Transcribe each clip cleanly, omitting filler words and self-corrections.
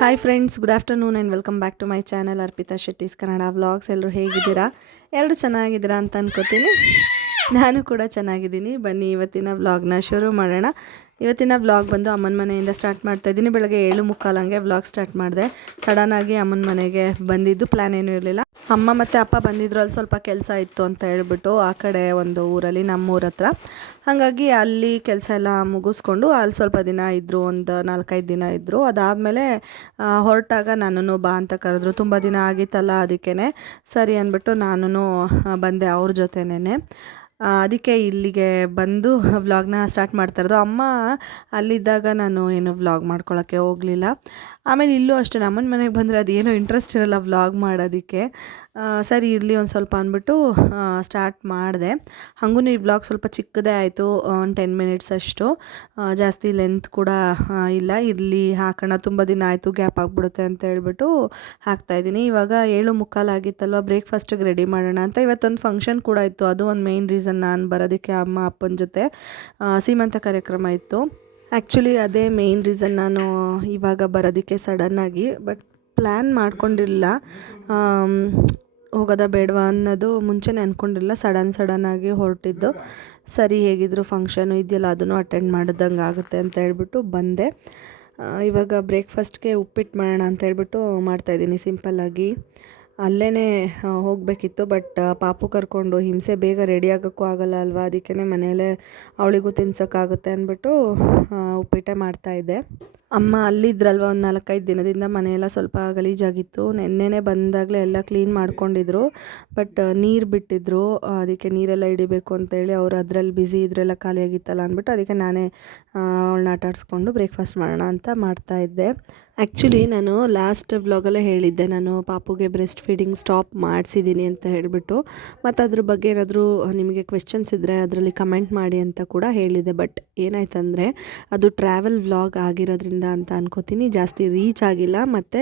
Hi friends, good afternoon and welcome back to my channel Arpita Shetty's Kannada vlogs. ಎಲ್ಲರೂ ಹೇಗಿದ್ದೀರಾ? ಎಲ್ಲರೂ ಚೆನ್ನಾಗಿದ್ದೀರಾ ಅಂತ ಅನ್ಕೋತೀನಿ. ನಾನು ಕೂಡ ಚೆನ್ನಾಗಿದ್ದೀನಿ. ಬನ್ನಿ ಇವತ್ತಿನ ವ್ಲಾಗ್ನ ಶುರು ಮಾಡೋಣ. ಇವತ್ತಿನ ವ್ಲಾಗ್ ಬಂದು ಅಮ್ಮನ ಮನೆಯಿಂದ ಸ್ಟಾರ್ಟ್ ಮಾಡ್ತಾಯಿದ್ದೀನಿ. ಬೆಳಗ್ಗೆ 7:45 ಹಂಗೆ ವ್ಲಾಗ್ ಸ್ಟಾರ್ಟ್ ಮಾಡಿದೆ. ಸಡನ್ನಾಗಿ ಅಮ್ಮನ ಮನೆಗೆ ಬಂದಿದ್ದು, ಪ್ಲ್ಯಾನ್ ಏನೂ ಇರಲಿಲ್ಲ. ಅಮ್ಮ ಮತ್ತು ಅಪ್ಪ ಬಂದಿದ್ರು, ಅಲ್ಲಿ ಸ್ವಲ್ಪ ಕೆಲಸ ಇತ್ತು ಅಂತ ಹೇಳ್ಬಿಟ್ಟು ಆ ಕಡೆ ಒಂದು ಊರಲ್ಲಿ, ನಮ್ಮೂರ ಹತ್ರ. ಹಾಗಾಗಿ ಅಲ್ಲಿ ಕೆಲಸ ಎಲ್ಲ ಮುಗಿಸ್ಕೊಂಡು ಅಲ್ಲಿ ಸ್ವಲ್ಪ ದಿನ ಇದ್ದರು, ಒಂದು 4-5 ದಿನ ಇದ್ದರು. ಅದಾದಮೇಲೆ ಹೊರಟಾಗ ನನ್ನನ್ನು ಬಾ ಅಂತ ಕರೆದ್ರು. ತುಂಬ ದಿನ ಆಗಿತ್ತಲ್ಲ, ಅದಕ್ಕೇ ಸರಿ ಅಂದ್ಬಿಟ್ಟು ನಾನು ಬಂದೆ ಅವ್ರ ಜೊತೆನೇ. ಅದಕ್ಕೆ ಇಲ್ಲಿಗೆ ಬಂದು ವ್ಲಾಗ್ನ ಸ್ಟಾರ್ಟ್ ಮಾಡ್ತಾ ಇರೋದು. ಅಮ್ಮ ಅಲ್ಲಿದ್ದಾಗ ನಾನು ಏನು ವ್ಲಾಗ್ ಮಾಡ್ಕೊಳ್ಳೋಕ್ಕೆ ಹೋಗಲಿಲ್ಲ. ಆಮೇಲೆ ಇಲ್ಲೂ ಅಷ್ಟೇ, ಅಮ್ಮನ ಮನೆಗೆ ಬಂದರೆ ಅದೇನೋ ಇಂಟ್ರೆಸ್ಟ್ ಇರೋಲ್ಲ ವ್ಲಾಗ್ ಮಾಡೋದಕ್ಕೆ. ಸರಿ ಇರಲಿ ಒಂದು ಸ್ವಲ್ಪ ಅಂದ್ಬಿಟ್ಟು ಸ್ಟಾರ್ಟ್ ಮಾಡಿದೆ. ಹಾಗೂ ಈ ವ್ಲಾಗ್ ಸ್ವಲ್ಪ ಚಿಕ್ಕದೇ ಆಯಿತು, ಒಂದು 10 ಮಿನಿಟ್ಸ್ ಅಷ್ಟು, ಜಾಸ್ತಿ ಲೆಂತ್ ಕೂಡ ಇಲ್ಲ. ಇರಲಿ ಹಾಕೋಣ, ತುಂಬ ದಿನ ಆಯಿತು, ಗ್ಯಾಪ್ ಆಗಿಬಿಡುತ್ತೆ ಅಂತ ಹೇಳ್ಬಿಟ್ಟು ಹಾಕ್ತಾಯಿದ್ದೀನಿ. ಇವಾಗ 7:45 ಆಗಿತ್ತಲ್ವ, ಬ್ರೇಕ್ಫಾಸ್ಟಿಗೆ ರೆಡಿ ಮಾಡೋಣ ಅಂತ. ಇವತ್ತೊಂದು ಫಂಕ್ಷನ್ ಕೂಡ ಇತ್ತು, ಅದು ಒಂದು ಮೇಯ್ನ್ ರೀಸನ್ ನಾನು ಬರೋದಕ್ಕೆ. ಅಮ್ಮ ಅಪ್ಪನ ಜೊತೆ ಸೀಮಂತ ಕಾರ್ಯಕ್ರಮ ಇತ್ತು. ಆ್ಯಕ್ಚುಲಿ ಅದೇ ಮೇಯ್ನ್ ರೀಸನ್ ನಾನು ಇವಾಗ ಬರೋದಕ್ಕೆ ಸಡನ್ನಾಗಿ. ಬಟ್ ಪ್ಲ್ಯಾನ್ ಮಾಡ್ಕೊಂಡಿರಲಿಲ್ಲ, ಹೋಗೋದ ಬೇಡವಾ ಅನ್ನೋದು ಮುಂಚೆನೇ ಅಂದ್ಕೊಂಡಿಲ್ಲ. ಸಡನ್ನಾಗಿ ಹೊರಟಿದ್ದು. ಸರಿ ಹೇಗಿದ್ರು ಫಂಕ್ಷನು ಇದೆಯಲ್ಲ, ಅದನ್ನು ಅಟೆಂಡ್ ಮಾಡಿದಂಗೆ ಆಗುತ್ತೆ ಅಂತ ಹೇಳ್ಬಿಟ್ಟು ಬಂದೆ. ಇವಾಗ ಬ್ರೇಕ್ಫಾಸ್ಟ್ಗೆ ಉಪ್ಪಿಟ್ಟು ಮಾಡೋಣ ಅಂತ ಹೇಳ್ಬಿಟ್ಟು ಮಾಡ್ತಾಯಿದ್ದೀನಿ ಸಿಂಪಲ್ಲಾಗಿ. ಅಲ್ಲೇ ಹೋಗಬೇಕಿತ್ತು, ಬಟ್ ಪಾಪು ಕರ್ಕೊಂಡು ಹಿಂಸೆ, ಬೇಗ ರೆಡಿ ಆಗೋಕ್ಕೂ ಆಗೋಲ್ಲ ಅಲ್ವಾ, ಅದಕ್ಕೇ ಮನೆಯಲ್ಲೇ ಅವಳಿಗೂ ತಿನ್ಸೋಕ್ಕಾಗುತ್ತೆ ಅಂದ್ಬಿಟ್ಟು ಉಪ್ಪಿಟ್ಟೆ ಮಾಡ್ತಾಯಿದ್ದೆ. ಅಮ್ಮ ಅಲ್ಲಿದ್ರಲ್ವ, ಒಂದು 4-5 ದಿನದಿಂದ ಮನೆಯೆಲ್ಲ ಸ್ವಲ್ಪ ಗಲೀಜಾಗಿತ್ತು. ನೆನ್ನೆನೇ ಬಂದಾಗಲೇ ಎಲ್ಲ ಕ್ಲೀನ್ ಮಾಡ್ಕೊಂಡಿದ್ರು, ಬಟ್ ನೀರು ಬಿಟ್ಟಿದ್ರು. ಅದಕ್ಕೆ ನೀರೆಲ್ಲ ಹಿಡಿಬೇಕು ಅಂತೇಳಿ ಅವರು ಅದರಲ್ಲಿ ಬ್ಯುಸಿ ಇದ್ರೆಲ್ಲ ಖಾಲಿಯಾಗಿತ್ತಲ್ಲ ಅಂದ್ಬಿಟ್ಟು, ಅದಕ್ಕೆ ನಾನೇ ಅವಳನ್ನ ಆಟ ಆಡಿಸ್ಕೊಂಡು ಬ್ರೇಕ್ಫಾಸ್ಟ್ ಮಾಡೋಣ ಅಂತ ಮಾಡ್ತಾಯಿದ್ದೆ. ಆ್ಯಕ್ಚುಲಿ ನಾನು ಲಾಸ್ಟ್ ವ್ಲಾಗಲ್ಲೇ ಹೇಳಿದ್ದೆ, ನಾನು ಪಾಪುಗೆ ಬ್ರೆಸ್ಟ್ ಫೀಡಿಂಗ್ ಸ್ಟಾಪ್ ಮಾಡಿಸಿದ್ದೀನಿ ಅಂತ ಹೇಳಿಬಿಟ್ಟು. ಮತ್ತು ಅದ್ರ ಬಗ್ಗೆ ಏನಾದರೂ ನಿಮಗೆ ಕ್ವೆಶ್ಚನ್ಸ್ ಇದ್ದರೆ ಅದರಲ್ಲಿ ಕಮೆಂಟ್ ಮಾಡಿ ಅಂತ ಕೂಡ ಹೇಳಿದೆ. ಬಟ್ ಏನಾಯ್ತಂದರೆ, ಅದು ಟ್ರಾವೆಲ್ ವ್ಲಾಗ್ ಆಗಿರೋದ್ರಿಂದ ಅಂತ ಅನ್ಕೋತೀನಿ, ಜಾಸ್ತಿ ರೀಚ್ ಆಗಿಲ್ಲ ಮತ್ತು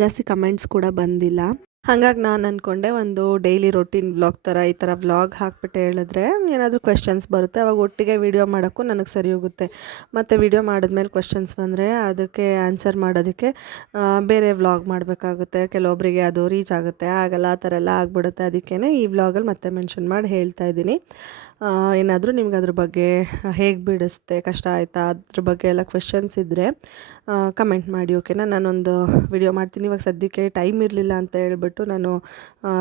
ಜಾಸ್ತಿ ಕಮೆಂಟ್ಸ್ ಕೂಡ ಬಂದಿಲ್ಲ. ಹಾಗಾಗಿ ನಾನು ಅಂದ್ಕೊಂಡೆ, ಒಂದು ಡೈಲಿ ರೊಟೀನ್ ವ್ಲಾಗ್ ಥರ ಈ ಥರ ವ್ಲಾಗ್ ಹಾಕ್ಬಿಟ್ಟು ಹೇಳಿದ್ರೆ ಏನಾದರೂ ಕ್ವೆಶ್ಚನ್ಸ್ ಬರುತ್ತೆ, ಅವಾಗ ಒಟ್ಟಿಗೆ ವೀಡಿಯೋ ಮಾಡೋಕ್ಕೂ ನನಗೆ ಸರಿ ಹೋಗುತ್ತೆ. ಮತ್ತು ವೀಡಿಯೋ ಮಾಡಿದ್ಮೇಲೆ ಕ್ವೆಶ್ಚನ್ಸ್ ಬಂದರೆ ಅದಕ್ಕೆ ಆನ್ಸರ್ ಮಾಡೋದಕ್ಕೆ ಬೇರೆ ವ್ಲಾಗ್ ಮಾಡಬೇಕಾಗುತ್ತೆ. ಕೆಲವೊಬ್ಬರಿಗೆ ಅದು ರೀಚ್ ಆಗುತ್ತೆ, ಆಗಲ್ಲ, ಆ ಥರ ಎಲ್ಲ ಆಗಿಬಿಡುತ್ತೆ. ಅದಕ್ಕೇ ಈ ವ್ಲಾಗಲ್ಲಿ ಮತ್ತೆ ಮೆನ್ಷನ್ ಮಾಡಿ ಹೇಳ್ತಾ ಇದ್ದೀನಿ. ಏನಾದರೂ ನಿಮ್ಗೆ ಅದ್ರ ಬಗ್ಗೆ ಹೇಗೆ ಬಿಡಿಸ್ತೆ, ಕಷ್ಟ ಆಯಿತಾ, ಅದ್ರ ಬಗ್ಗೆ ಎಲ್ಲ ಕ್ವೆಶ್ಚನ್ಸ್ ಇದ್ದರೆ ಕಮೆಂಟ್ ಮಾಡಿ, ಓಕೆನಾ? ನಾನೊಂದು ವಿಡಿಯೋ ಮಾಡ್ತೀನಿ. ಇವಾಗ ಸದ್ಯಕ್ಕೆ ಟೈಮ್ ಇರಲಿಲ್ಲ ಅಂತ ಹೇಳ್ಬಿಟ್ಟು ನಾನು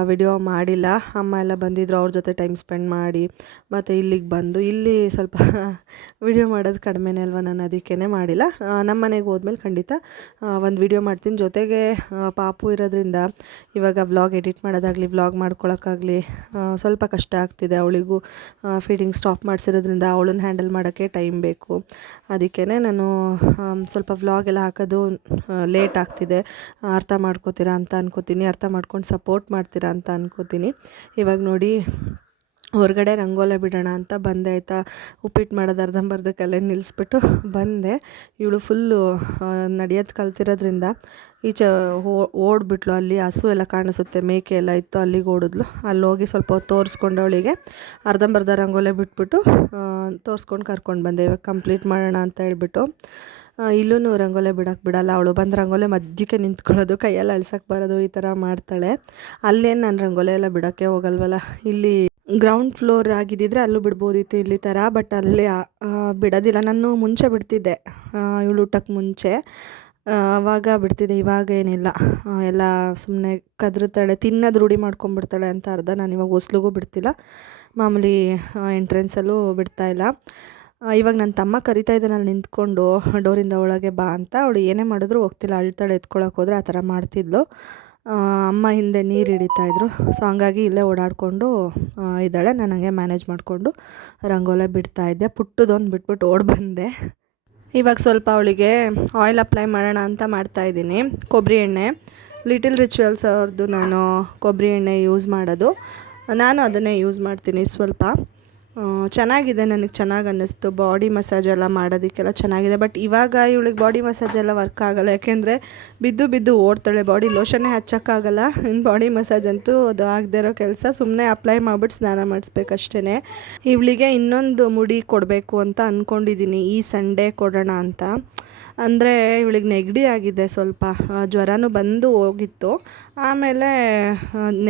ವಿಡಿಯೋ ಮಾಡಿಲ್ಲ. ಅಮ್ಮ ಎಲ್ಲ ಬಂದಿದ್ದರು, ಅವ್ರ ಜೊತೆ ಟೈಮ್ ಸ್ಪೆಂಡ್ ಮಾಡಿ ಮತ್ತು ಇಲ್ಲಿಗೆ ಬಂದು, ಇಲ್ಲಿ ಸ್ವಲ್ಪ ವಿಡಿಯೋ ಮಾಡೋದು ಕಡಿಮೆನೇ ಅಲ್ವ, ನಾನು ಅದಕ್ಕೇ ಮಾಡಿಲ್ಲ. ನಮ್ಮ ಮನೆಗೆ ಹೋದ್ಮೇಲೆ ಖಂಡಿತ ಒಂದು ವಿಡಿಯೋ ಮಾಡ್ತೀನಿ. ಜೊತೆಗೆ ಪಾಪು ಇರೋದ್ರಿಂದ ಇವಾಗ ವ್ಲಾಗ್ ಎಡಿಟ್ ಮಾಡೋದಾಗಲಿ, ವ್ಲಾಗ್ ಮಾಡ್ಕೊಳಕ್ಕಾಗಲಿ ಸ್ವಲ್ಪ ಕಷ್ಟ ಆಗ್ತಿದೆ. ಅವಳಿಗೂ ಫೀಡಿಂಗ್ ಸ್ಟಾಪ್ ಮಾಡಿಸಿರೋದ್ರಿಂದ ಅವಳನ್ನ ಹ್ಯಾಂಡಲ್ ಮಾಡೋಕ್ಕೆ ಟೈಮ್ ಬೇಕು. ಅದಕ್ಕೇ ನಾನು ಸ್ವಲ್ಪ ವ್ಲಾಗ್ ಎಲ್ಲ ಹಾಕೋದು ಲೇಟ್ ಆಗ್ತಿದೆ. ಅರ್ಥ ಮಾಡ್ಕೋತೀರಾ ಅಂತ ಅನ್ಕೋತೀನಿ, ಅರ್ಥ ಮಾಡ್ಕೊಂಡು ಸಪೋರ್ಟ್ ಮಾಡ್ತೀರಾ ಅಂತ ಅನ್ಕೋತೀನಿ. ಇವಾಗ ನೋಡಿ, ಹೊರಗಡೆ ರಂಗೋಲೆ ಬಿಡೋಣ ಅಂತ ಬಂದೆ, ಆಯಿತಾ. ಉಪ್ಪಿಟ್ಟು ಮಾಡೋದು ಅರ್ಧಂಬರ್ಧಕ್ಕಲ್ಲೇ ನಿಲ್ಲಿಸ್ಬಿಟ್ಟು ಬಂದೆ. ಇವಳು ಫುಲ್ಲು ನಡೆಯೋದು ಕಲ್ತಿರೋದ್ರಿಂದ ಈಚೆ ಓಡ್ಬಿಟ್ಲು. ಅಲ್ಲಿ ಹಸು ಎಲ್ಲ ಕಾಣಿಸುತ್ತೆ, ಮೇಕೆ ಎಲ್ಲ ಇತ್ತು, ಅಲ್ಲಿಗೆ ಓಡಿದ್ಲು. ಅಲ್ಲಿ ಹೋಗಿ ಸ್ವಲ್ಪ ಹೊತ್ತು ತೋರಿಸ್ಕೊಂಡು ಅವಳಿಗೆ ಅರ್ಧಂಬರ್ಧ ರಂಗೋಲೆ ಬಿಟ್ಬಿಟ್ಟು ತೋರಿಸ್ಕೊಂಡು ಕರ್ಕೊಂಡು ಬಂದೆ. ಇವಾಗ ಕಂಪ್ಲೀಟ್ ಮಾಡೋಣ ಅಂತ ಹೇಳ್ಬಿಟ್ಟು. ಇಲ್ಲೂ ರಂಗೋಲೆ ಬಿಡೋಕ್ಕೆ ಬಿಡಲ್ಲ ಅವಳು. ಬಂದು ರಂಗೋಲೆ ಮಧ್ಯಕ್ಕೆ ನಿಂತ್ಕೊಳ್ಳೋದು, ಕೈಯಲ್ಲಿ ಅಳ್ಸೋಕ್ಕೆ ಬರೋದು, ಈ ಥರ ಮಾಡ್ತಾಳೆ. ಅಲ್ಲೇನು ನಾನು ರಂಗೋಲೆ ಎಲ್ಲ ಬಿಡೋಕ್ಕೆ ಹೋಗಲ್ವಲ್ಲ. ಇಲ್ಲಿ ಗ್ರೌಂಡ್ ಫ್ಲೋರ್ ಆಗಿದ್ದಿದ್ರೆ ಅಲ್ಲೂ ಬಿಡ್ಬೋದಿತ್ತು ಇಲ್ಲಿ ಥರ, ಬಟ್ ಅಲ್ಲಿ ಬಿಡೋದಿಲ್ಲ. ನಾನು ಮುಂಚೆ ಬಿಡ್ತಿದ್ದೆ, ಇವಳು ಊಟಕ್ಕೆ ಮುಂಚೆ ಆವಾಗ ಬಿಡ್ತಿದ್ದೆ. ಇವಾಗ ಏನಿಲ್ಲ, ಎಲ್ಲ ಸುಮ್ಮನೆ ಕದ್ರುತ್ತಾಳೆ, ತಿನ್ನೋದು ರೂಢಿ ಮಾಡ್ಕೊಂಬಿಡ್ತಾಳೆ ಅಂತ ಅರ್ಧ. ನಾನು ಇವಾಗ ಹೊಸ್ಲಿಗೂ ಬಿಡ್ತಿಲ್ಲ, ಮಾಮೂಲಿ ಎಂಟ್ರೆನ್ಸಲ್ಲೂ ಬಿಡ್ತಾಯಿಲ್ಲ. ಇವಾಗ ನನ್ನ ತಮ್ಮ ಕರಿತಾ ಇದ್ದಾನೆ ಅಲ್ಲಿ ನಿಂತ್ಕೊಂಡು, ಡೋರಿಂದ ಒಳಗೆ ಬಾ ಅಂತ. ಅವಳು ಏನೇ ಮಾಡಿದ್ರು ಹೋಗ್ತಿಲ್ಲ, ಅಳ್ತಾಳೆ. ಎತ್ಕೊಳಕ್ಕೆ ಹೋದರೆ ಆ ಥರ ಮಾಡ್ತಿದ್ಲು. ಅಮ್ಮ ಹಿಂದೆ ನೀರು ಹಿಡಿತಾಯಿದ್ರು. ಸೊ ಹಂಗಾಗಿ ಇಲ್ಲೇ ಓಡಾಡಿಕೊಂಡು ಇದ್ದಾಳೆ. ನಾನು ಹಂಗೆ ಮ್ಯಾನೇಜ್ ಮಾಡಿಕೊಂಡು ರಂಗೋಲೆ ಬಿಡ್ತಾಯಿದ್ದೆ. ಪುಟ್ಟದೊಂದು ಬಿಟ್ಬಿಟ್ಟು ಓಡಿ ಬಂದೆ. ಇವಾಗ ಸ್ವಲ್ಪ ಅವಳಿಗೆ ಆಯಿಲ್ ಅಪ್ಲೈ ಮಾಡೋಣ ಅಂತ ಮಾಡ್ತಾಯಿದ್ದೀನಿ. ಕೊಬ್ಬರಿ ಎಣ್ಣೆ, ಲಿಟಲ್ ರಿಚುವಲ್ಸ್ ಅವ್ರದ್ದು ನಾನು ಕೊಬ್ಬರಿ ಎಣ್ಣೆ ಯೂಸ್ ಮಾಡೋದು. ನಾನು ಅದನ್ನೇ ಯೂಸ್ ಮಾಡ್ತೀನಿ ಸ್ವಲ್ಪ. ಚೆನ್ನಾಗಿದೆ, ನನಗೆ ಚೆನ್ನಾಗಿ ಅನ್ನಿಸ್ತು. ಬಾಡಿ ಮಸಾಜ್ ಎಲ್ಲ ಮಾಡೋದಕ್ಕೆಲ್ಲ ಚೆನ್ನಾಗಿದೆ. ಬಟ್ ಇವಾಗ ಇವಳಿಗೆ ಬಾಡಿ ಮಸಾಜ್ ಎಲ್ಲ ವರ್ಕ್ ಆಗೋಲ್ಲ, ಯಾಕೆಂದರೆ ಬಿದ್ದು ಓಡ್ತಾಳೆ. ಬಾಡಿ ಲೋಷನ್ನೇ ಹಚ್ಚೋಕ್ಕಾಗಲ್ಲ, ಇನ್ನು ಬಾಡಿ ಮಸಾಜ್ ಅಂತೂ ಅದು ಆಗದೆ ಇರೋ ಕೆಲಸ. ಸುಮ್ಮನೆ ಅಪ್ಲೈ ಮಾಡಿಬಿಟ್ಟು ಸ್ನಾನ ಮಾಡಿಸ್ಬೇಕಷ್ಟೇ. ಇವಳಿಗೆ ಇನ್ನೊಂದು ಮುಡಿ ಕೊಡಬೇಕು ಅಂತ ಅಂದ್ಕೊಂಡಿದ್ದೀನಿ, ಈ ಸಂಡೇ ಕೊಡೋಣ ಅಂತ. ಅಂದರೆ ಇವಳಿಗೆ ನೆಗಡಿ ಆಗಿದೆ ಸ್ವಲ್ಪ, ಜ್ವರನೂ ಬಂದು ಹೋಗಿತ್ತು, ಆಮೇಲೆ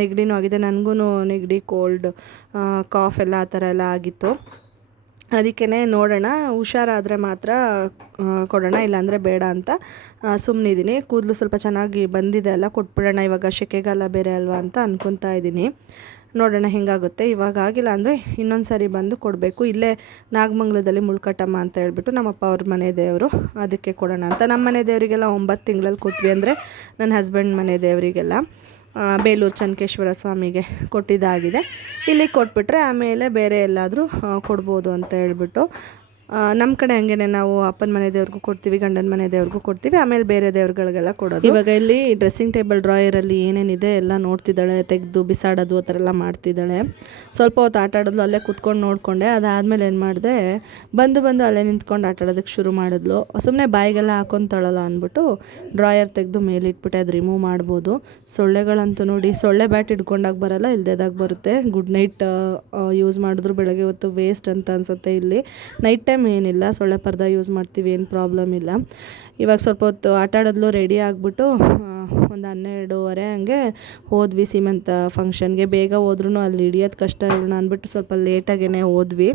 ನೆಗಡಿನೂ ಆಗಿದೆ. ನನಗೂ ನೆಗಡಿ, ಕೋಲ್ಡ್, ಕಾಫ್ ಎಲ್ಲ ಆ ಥರ ಎಲ್ಲ ಆಗಿತ್ತು. ಅದಕ್ಕೇ ನೋಡೋಣ, ಹುಷಾರಾದರೆ ಮಾತ್ರ ಕೊಡೋಣ, ಇಲ್ಲಾಂದರೆ ಬೇಡ ಅಂತ ಸುಮ್ಮನಿದ್ದೀನಿ. ಕೂದಲು ಸ್ವಲ್ಪ ಚೆನ್ನಾಗಿ ಬಂದಿದೆ ಅಲ್ಲ, ಕೊಟ್ಬಿಡೋಣ ಇವಾಗ, ಸೆಕೆಗಾಲ ಬೇರೆ ಅಲ್ವಾ ಅಂತ ಅನ್ಕೊತಾ ಇದ್ದೀನಿ. ನೋಡೋಣ ಹೆಂಗಾಗುತ್ತೆ. ಇವಾಗ ಆಗಿಲ್ಲ ಅಂದರೆ ಇನ್ನೊಂದು ಸಾರಿ ಬಂದು ಕೊಡಬೇಕು. ಇಲ್ಲೇ ನಾಗಮಂಗಲದಲ್ಲಿ ಮುಳ್ಕಟ್ಟಮ್ಮ ಅಂತ ಹೇಳ್ಬಿಟ್ಟು ನಮ್ಮಪ್ಪ ಅವ್ರ ಮನೆ ದೇವರು, ಅದಕ್ಕೆ ಕೊಡೋಣ ಅಂತ. ನಮ್ಮ ಮನೆ ದೇವರಿಗೆಲ್ಲ 9 ತಿಂಗಳಲ್ಲಿ ಕೊಟ್ವಿ, ಅಂದರೆ ನನ್ನ ಹಸ್ಬೆಂಡ್ ಮನೆ ದೇವರಿಗೆಲ್ಲ ಬೇಲೂರು ಚನ್ನಕೇಶ್ವರ ಸ್ವಾಮಿಗೆ ಕೊಟ್ಟಿದ್ದಾಗಿದೆ. ಇಲ್ಲಿಗೆ ಕೊಟ್ಬಿಟ್ರೆ ಆಮೇಲೆ ಬೇರೆ ಎಲ್ಲಾದರೂ ಕೊಡ್ಬೋದು ಅಂತ ಹೇಳ್ಬಿಟ್ಟು, ನಮ್ಮ ಕಡೆ ಹಂಗೇನೆ ನಾವು ಅಪ್ಪನ ಮನೆ ದೇವ್ರಿಗೂ ಕೊಡ್ತೀವಿ, ಗಂಡನ ಮನೆ ದೇವ್ರಿಗೂ ಕೊಡ್ತೀವಿ, ಆಮೇಲೆ ಬೇರೆ ದೇವ್ರುಗಳಿಗೆಲ್ಲ ಕೊಡೋದು. ಇವಾಗ ಇಲ್ಲಿ ಡ್ರೆಸ್ಸಿಂಗ್ ಟೇಬಲ್ ಡ್ರಾಯರಲ್ಲಿ ಏನೇನಿದೆ ಎಲ್ಲ ನೋಡ್ತಿದ್ದಾಳೆ, ತೆಗೆದು ಬಿಸಾಡೋದು ಆ ಥರ ಎಲ್ಲ ಮಾಡ್ತಿದ್ದಾಳೆ. ಸ್ವಲ್ಪ ಹೊತ್ತು ಆಟ ಆಡೋದು, ಅಲ್ಲೇ ಕೂತ್ಕೊಂಡು ನೋಡಿಕೊಂಡೆ. ಅದಾದಮೇಲೆ ಏನು ಮಾಡಿದೆ, ಬಂದು ಅಲ್ಲೇ ನಿಂತ್ಕೊಂಡು ಆಟ ಆಡೋದಕ್ಕೆ ಶುರು ಮಾಡಿದ್ಲು. ಸುಮ್ಮನೆ ಬಾಯಿಗೆಲ್ಲ ಹಾಕೊತಾಳಲ್ಲ ಅಂದ್ಬಿಟ್ಟು ಡ್ರಾಯರ್ ತೆಗೆದು ಮೇಲಿಟ್ಬಿಟ್ಟೆ, ಅದು ರಿಮೂವ್ ಮಾಡ್ಬೋದು. ಸೊಳ್ಳೆಗಳಂತೂ ನೋಡಿ, ಸೊಳ್ಳೆ ಬ್ಯಾಟ್ ಹಿಡ್ಕೊಂಡಾಗ ಬರೋಲ್ಲ, ಇಲ್ದೇದಾಗ ಬರುತ್ತೆ. ಗುಡ್ ನೈಟ್ ಯೂಸ್ ಮಾಡಿದ್ರು ಬೆಳಗ್ಗೆ ಹೊತ್ತು ವೇಸ್ಟ್ ಅಂತ ಅನಿಸುತ್ತೆ. ಇಲ್ಲಿ ನೈಟ್ ಟೈಮ್ ಏನಿಲ್ಲ, ಸೊಳ್ಳೆ ಪರ್ದ ಯೂಸ್ ಮಾಡ್ತೀವಿ, ಏನು ಪ್ರಾಬ್ಲಮ್ ಇಲ್ಲ. ಇವಾಗ ಸ್ವಲ್ಪ ಹೊತ್ತು ಆಟ ಆಡೋದ್ಲು, ರೆಡಿ ಆಗಿಬಿಟ್ಟು ಒಂದು 12:30 ಹಂಗೆ ಹೋದ್ವಿ ಸೀಮಂತ ಫಂಕ್ಷನ್ಗೆ. ಬೇಗ ಹೋದ್ರೂ ಅಲ್ಲಿ ಹಿಡಿಯೋದು ಕಷ್ಟ ಇಲ್ಲ ಅಂದ್ಬಿಟ್ಟು ಸ್ವಲ್ಪ ಲೇಟಾಗೇ ಹೋದ್ವಿ.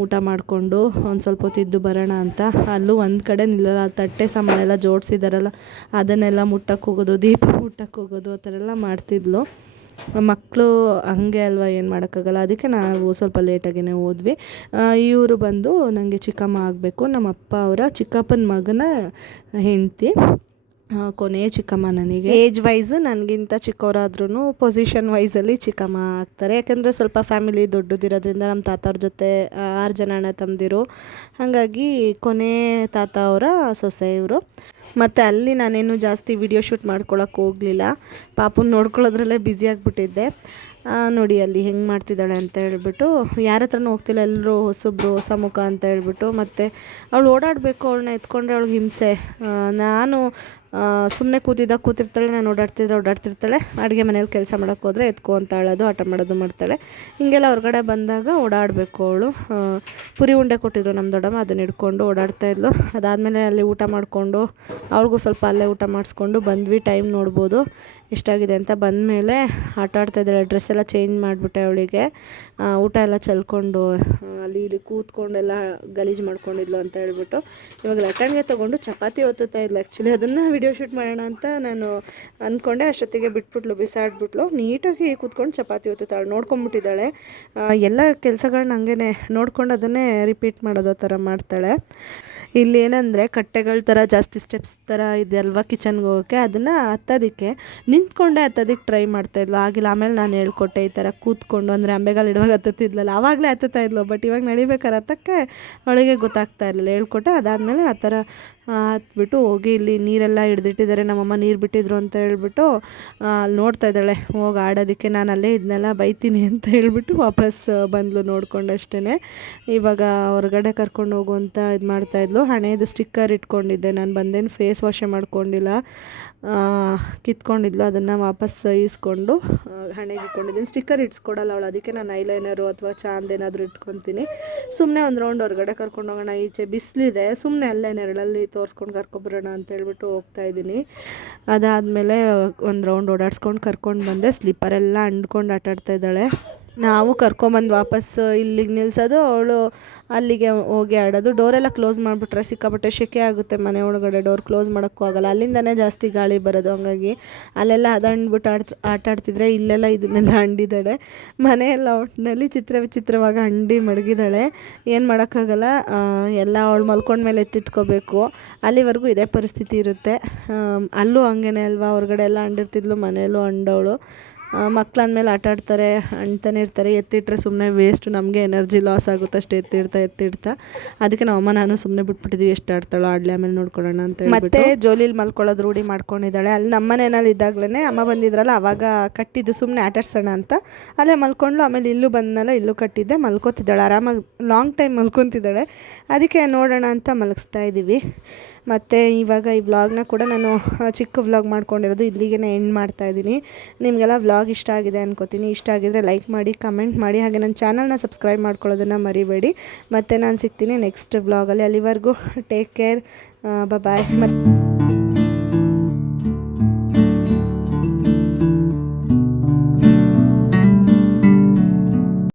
ಊಟ ಮಾಡಿಕೊಂಡು ಒಂದು ಸ್ವಲ್ಪ ಹೊತ್ತು ಇದ್ದು ಬರೋಣ ಅಂತ. ಅಲ್ಲೂ ಒಂದು ಕಡೆ ನಿಲ್ಲಲ್ಲ, ತಟ್ಟೆ ಸಾಮಾನೆಲ್ಲ ಜೋಡಿಸಿದಾರಲ್ಲ ಅದನ್ನೆಲ್ಲ ಮುಟ್ಟಕ್ಕೆ ಹೋಗೋದು, ದೀಪ ಮುಟ್ಟಕ್ಕೆ ಹೋಗೋದು ಆ ಥರ ಎಲ್ಲ ಮಾಡ್ತಿದ್ಲು. ಮಕ್ಕಳು ಹಂಗೆ ಅಲ್ವಾ, ಏನು ಮಾಡೋಕ್ಕಾಗಲ್ಲ. ಅದಕ್ಕೆ ನಾವು ಸ್ವಲ್ಪ ಲೇಟಾಗೇ ಹೋದ್ವಿ. ಇವರು ಬಂದು ನನಗೆ ಚಿಕ್ಕಮ್ಮ ಆಗಬೇಕು, ನಮ್ಮ ಅಪ್ಪ ಅವರ ಚಿಕ್ಕಪ್ಪನ ಮಗನ ಹೆಂಡತಿ, ಕೊನೆಯ ಚಿಕ್ಕಮ್ಮ. ನನಗೆ ಏಜ್ ವೈಸ್ ನನಗಿಂತ ಚಿಕ್ಕವರಾದ್ರೂ ಪೊಸಿಷನ್ ವೈಸಲ್ಲಿ ಚಿಕ್ಕಮ್ಮ ಆಗ್ತಾರೆ. ಯಾಕೆಂದರೆ ಸ್ವಲ್ಪ ಫ್ಯಾಮಿಲಿ ದೊಡ್ಡದಿರೋದ್ರಿಂದ ನಮ್ಮ ತಾತವ್ರ ಜೊತೆ 6 ಜನ ಅಣ್ಣ ತಮ್ಮದಿರು, ಹಾಗಾಗಿ ಕೊನೆ ತಾತ ಅವರ ಸೊಸೆ ಇವರು. ಮತ್ತು ಅಲ್ಲಿ ನಾನೇನು ಜಾಸ್ತಿ ವಿಡಿಯೋ ಶೂಟ್ ಮಾಡ್ಕೊಳಕ್ಕೆ ಹೋಗಲಿಲ್ಲ, ಪಾಪುನ ನೋಡ್ಕೊಳ್ಳೋದ್ರಲ್ಲೇ ಬ್ಯುಸಿಯಾಗಿಬಿಟ್ಟಿದ್ದೆ. ನೋಡಿ ಅಲ್ಲಿ ಹೆಂಗೆ ಮಾಡ್ತಿದ್ದಾಳೆ ಅಂತ ಹೇಳ್ಬಿಟ್ಟು, ಯಾರ ಹತ್ರನೂ ಹೋಗ್ತಿಲ್ಲ, ಎಲ್ಲರೂ ಹೊಸಬ್ರು, ಹೊಸ ಮುಖ ಅಂತ ಹೇಳ್ಬಿಟ್ಟು. ಮತ್ತು ಅವಳು ಓಡಾಡಬೇಕು, ಅವಳನ್ನ ಎತ್ಕೊಂಡ್ರೆ ಅವಳಿಗೆ ಹಿಂಸೆ. ನಾನು ಸುಮ್ಮನೆ ಕೂತಿರ್ತಾಳೆ, ನಾನು ಓಡಾಡ್ತಿರ್ತಾಳೆ. ಅಡುಗೆ ಮನೇಲಿ ಕೆಲಸ ಮಾಡೋಕ್ಕೆ ಹೋದರೆ ಎತ್ಕೊ ಅಂತ ಹೇಳೋದು, ಆಟ ಮಾಡೋದು ಮಾಡ್ತಾಳೆ. ಹೀಗೆಲ್ಲ ಹೊರಗಡೆ ಬಂದಾಗ ಓಡಾಡಬೇಕು ಅವಳು. ಪುರಿ ಉಂಡೆ ಕೊಟ್ಟಿದ್ರು ನಮ್ಮ ದೊಡ್ಡಮ್ಮ, ಅದನ್ನ ಹಿಡ್ಕೊಂಡು ಓಡಾಡ್ತಾಯಿದ್ಲು. ಅದಾದಮೇಲೆ ಅಲ್ಲಿ ಊಟ ಮಾಡಿಕೊಂಡು, ಅವಳಿಗೂ ಸ್ವಲ್ಪ ಅಲ್ಲೇ ಊಟ ಮಾಡಿಸ್ಕೊಂಡು ಬಂದ್ವಿ. ಟೈಮ್ ನೋಡ್ಬೋದು ಎಷ್ಟಾಗಿದೆ ಅಂತ. ಬಂದಮೇಲೆ ಆಟ ಆಡ್ತಾಯಿದ್ದಾಳೆ. ಡ್ರೆಸ್ ಎಲ್ಲ ಚೇಂಜ್ ಮಾಡಿಬಿಟ್ಟೆ ಅವಳಿಗೆ. ಊಟ ಎಲ್ಲ ಚಲ್ಕೊಂಡು ಅಲ್ಲಿ ಇಲ್ಲಿ ಕೂತ್ಕೊಂಡೆಲ್ಲ ಗಲೀಜು ಮಾಡ್ಕೊಂಡಿದ್ಲು ಅಂತ ಹೇಳ್ಬಿಟ್ಟು ಇವಾಗ ಲಟ್ಟಣಿಗೆ ತೊಗೊಂಡು ಚಪಾತಿ ಒತ್ತುತ್ತಾ ಇದ್ಲು. ಆ್ಯಕ್ಚುಲಿ ಅದನ್ನು ವಿಡಿಯೋ ಶೂಟ್ ಮಾಡೋಣ ಅಂತ ನಾನು ಅಂದ್ಕೊಂಡೆ, ಅಷ್ಟೊತ್ತಿಗೆ ಬಿಸಾಡ್ಬಿಟ್ಲು. ನೀಟಾಗಿ ಕೂತ್ಕೊಂಡು ಚಪಾತಿ ಒತ್ತುತ್ತಾಳೆ, ನೋಡ್ಕೊಂಬಿಟ್ಟಿದ್ದಾಳೆ. ಎಲ್ಲ ಕೆಲಸಗಳನ್ನ ಹಂಗೆ ನೋಡ್ಕೊಂಡು ಅದನ್ನೇ ರಿಪೀಟ್ ಮಾಡೋದು ಥರ ಮಾಡ್ತಾಳೆ. ಇಲ್ಲಿ ಏನಂದರೆ ಕಟ್ಟೆಗಳ ಥರ ಜಾಸ್ತಿ ಸ್ಟೆಪ್ಸ್ ಥರ ಇದೆ ಅಲ್ವಾ ಕಿಚನ್ಗೆ ಹೋಗೋಕ್ಕೆ, ಅದನ್ನು ಹತ್ತೋದಕ್ಕೆ ನಿಂತ್ಕೊಂಡೆ ಹತ್ತೋದಕ್ಕೆ ಟ್ರೈ ಮಾಡ್ತಾಯಿದ್ಲು. ಆಗಿಲ್ಲ, ಆಮೇಲೆ ನಾನು ಹೇಳ್ಕೊಟ್ಟೆ ಈ ಥರ ಕೂತ್ಕೊಂಡು, ಅಂದರೆ ಅಂಬೆಗಾಲು ಇಡುವಾಗ ಹತ್ತುತ್ತಿದ್ಲಲ್ಲ, ಆವಾಗಲೇ ಹತ್ತುತ್ತಾಯಿದ್ಲು. ಬಟ್ ಇವಾಗ ನಡಿಬೇಕಾರೆ ಹತ್ತಕ್ಕೆ ಅವಳಿಗೆ ಗೊತ್ತಾಗ್ತಾ ಇರಲಿಲ್ಲ, ಹೇಳ್ಕೊಟ್ಟೆ. ಅದಾದಮೇಲೆ ಆ ಥರ ಹತ್ಬಿಟ್ಟು ಹೋಗಿ ಇಲ್ಲಿ ನೀರೆಲ್ಲ ಹಿಡ್ದಿಟ್ಟಿದ್ದಾರೆ, ನಮ್ಮಮ್ಮ ನೀರು ಬಿಟ್ಟಿದ್ರು ಅಂತ ಹೇಳ್ಬಿಟ್ಟು ಅಲ್ಲಿ ನೋಡ್ತಾ ಇದ್ದಾಳೆ. ಹೋಗಿ ಆಡೋದಕ್ಕೆ ನಾನು ಅಲ್ಲೇ ಇದನ್ನೆಲ್ಲ ಬೈತೀನಿ ಅಂತ ಹೇಳ್ಬಿಟ್ಟು ವಾಪಸ್ ಬಂದ್ಲು ನೋಡ್ಕೊಂಡಷ್ಟೇ. ಇವಾಗ ಹೊರಗಡೆ ಕರ್ಕೊಂಡು ಹೋಗು ಅಂತ ಇದು ಮಾಡ್ತಾಯಿದ್ಲು. ಹಣೆದು ಸ್ಟಿಕ್ಕರ್ ಇಟ್ಕೊಂಡಿದ್ದೆ ನಾನು, ಬಂದೇನು ಫೇಸ್ ವಾಶೇ ಮಾಡ್ಕೊಂಡಿಲ್ಲ, ಕಿತ್ಕೊಂಡಿದ್ಲು. ಅದನ್ನು ವಾಪಸ್ ಈಸ್ಕೊಂಡು ಹಣೆಗೆ ಇಟ್ಕೊಂಡಿದ್ದೀನಿ. ಸ್ಟಿಕ್ಕರ್ ಇಟ್ಸ್ಕೊಡಲ್ಲ ಅವಳು, ಅದಕ್ಕೆ ನಾನು ಐಲೈನರು ಅಥವಾ ಚಾಂದ್ ಏನಾದರೂ ಇಟ್ಕೊತೀನಿ. ಸುಮ್ಮನೆ ಒಂದು ರೌಂಡ್ ಹೊರಗಡೆ ಕರ್ಕೊಂಡು ಹೋಗೋಣ, ಈಚೆ ಬಿಸಿಲಿದೆ, ಸುಮ್ಮನೆ ಅಲ್ಲೇ ನೆರಳಲ್ಲಿ ತೋರಿಸ್ಕೊಂಡು ಕರ್ಕೊಬರೋಣ ಅಂತ ಹೇಳ್ಬಿಟ್ಟು ಹೋಗ್ತಾಯಿದ್ದೀನಿ. ಅದಾದಮೇಲೆ ಒಂದು ರೌಂಡ್ ಓಡಾಡ್ಸ್ಕೊಂಡು ಕರ್ಕೊಂಡು ಬಂದೆ. ಸ್ಲಿಪ್ಪರೆಲ್ಲ ಅಂಡ್ಕೊಂಡು ಆಟಾಡ್ತಾಯಿದ್ದಾಳೆ. ನಾವು ಕರ್ಕೊಂಬಂದು ವಾಪಸ್ ಇಲ್ಲಿಗೆ ನಿಲ್ಲಿಸೋದು, ಅವಳು ಅಲ್ಲಿಗೆ ಹೋಗಿ ಆಡೋದು. ಡೋರೆಲ್ಲ ಕ್ಲೋಸ್ ಮಾಡಿಬಿಟ್ರೆ ಸಿಕ್ಕಾಪಟ್ಟೆ ಸೆಕೆ ಆಗುತ್ತೆ ಮನೆ ಒಳಗಡೆ, ಡೋರ್ ಕ್ಲೋಸ್ ಮಾಡೋಕ್ಕೂ ಆಗೋಲ್ಲ, ಅಲ್ಲಿಂದನೇ ಜಾಸ್ತಿ ಗಾಳಿ ಬರೋದು. ಹಂಗಾಗಿ ಅಲ್ಲೆಲ್ಲ ಅಂದ್ಬಿಟ್ಟು ಆಟ ಆಡ್ತಿದ್ರೆ ಇಲ್ಲೆಲ್ಲ ಇದನ್ನೆಲ್ಲ ಅಂಡಿದ್ದಾಳೆ. ಮನೆಯೆಲ್ಲ ಒಟ್ಟಿನಲ್ಲಿ ವಿಚಿತ್ರವಾಗಿ ಅಂಡಿ ಮಡಗಿದ್ದಾಳೆ. ಏನು ಮಾಡೋಕ್ಕಾಗಲ್ಲ, ಎಲ್ಲ ಅವಳು ಮಲ್ಕೊಂಡ್ಮೇಲೆ ಎತ್ತಿಟ್ಕೋಬೇಕು. ಅಲ್ಲಿವರೆಗೂ ಇದೇ ಪರಿಸ್ಥಿತಿ ಇರುತ್ತೆ. ಅಲ್ಲೂ ಹಂಗೇನೆ ಅಲ್ವಾ, ಹೊರಗಡೆ ಎಲ್ಲ ಅಂಡಿರ್ತಿದ್ಲು, ಮನೆಯಲ್ಲೂ ಅಂಡವಳು. ಮಕ್ಕಳಂದಮೇಲೆ ಆಟ ಆಡ್ತಾರೆ, ಅಂತಾನೆ ಇರ್ತಾರೆ. ಎತ್ತಿಟ್ರೆ ಸುಮ್ಮನೆ ವೇಸ್ಟು, ನಮಗೆ ಎನರ್ಜಿ ಲಾಸ್ ಆಗುತ್ತೆ ಅಷ್ಟೇ ಎತ್ತಿಡ್ತಾ. ಅದಕ್ಕೆ ನಮ್ಮಮ್ಮ ನಾನು ಸುಮ್ಮನೆ ಬಿಟ್ಬಿಟ್ಟಿದ್ವಿ, ಎಷ್ಟು ಆಡ್ತಾಳೋ ಆಡಲಿ, ಆಮೇಲೆ ನೋಡ್ಕೊಳ್ಳೋಣ ಅಂತ ಹೇಳಿ. ಮತ್ತೆ ಜೋಲಿಲಿ ಮಲ್ಕೊಳ್ಳೋದು ರೂಢಿ ಮಾಡ್ಕೊಂಡಿದ್ದಾಳೆ. ಅಲ್ಲಿ ನಮ್ಮ ಮನೆಯಲ್ಲಿ ಇದ್ದಾಗಲೇ ಅಮ್ಮ ಬಂದಿದ್ರಲ್ಲ, ಆವಾಗ ಕಟ್ಟಿದ್ದು ಸುಮ್ಮನೆ ಆಟಾಡ್ಸೋಣ ಅಂತ ಅಲ್ಲೇ ಮಲ್ಕೊಂಡ್ಲು. ಆಮೇಲೆ ಇಲ್ಲೂ ಬಂದನಲ್ಲ, ಇಲ್ಲೂ ಕಟ್ಟಿದ್ದೆ, ಮಲ್ಕೋತಿದ್ದಾಳೆ ಆರಾಮಾಗಿ, ಲಾಂಗ್ ಟೈಮ್ ಮಲ್ಕೊತಿದ್ದಾಳೆ. ಅದಕ್ಕೆ ನೋಡೋಣ ಅಂತ ಮಲಗಿಸ್ತಾ ಇದ್ದೀವಿ. ಮತ್ತು ಇವಾಗ ಈ ವ್ಲಾಗ್ನ ಕೂಡ ನಾನು ಚಿಕ್ಕ ವ್ಲಾಗ್ ಮಾಡ್ಕೊಂಡಿರೋದು ಇಲ್ಲಿಗೆ ಎಂಡ್ ಮಾಡ್ತಾಯಿದ್ದೀನಿ. ನಿಮಗೆಲ್ಲ ವ್ಲಾಗ್ ಇಷ್ಟ ಆಗಿದೆ ಅನ್ಕೋತೀನಿ. ಇಷ್ಟ ಆಗಿದರೆ ಲೈಕ್ ಮಾಡಿ, ಕಮೆಂಟ್ ಮಾಡಿ, ಹಾಗೆ ನನ್ನ ಚಾನಲ್ನ ಸಬ್ಸ್ಕ್ರೈಬ್ ಮಾಡ್ಕೊಳ್ಳೋದನ್ನು ಮರಿಬೇಡಿ. ಮತ್ತು ನಾನು ಸಿಗ್ತೀನಿ ನೆಕ್ಸ್ಟ್ ವ್ಲಾಗಲ್ಲಿ. ಅಲ್ಲಿವರೆಗೂ ಟೇಕ್ ಕೇರ್, ಬಾಯ್. ಮತ್ತು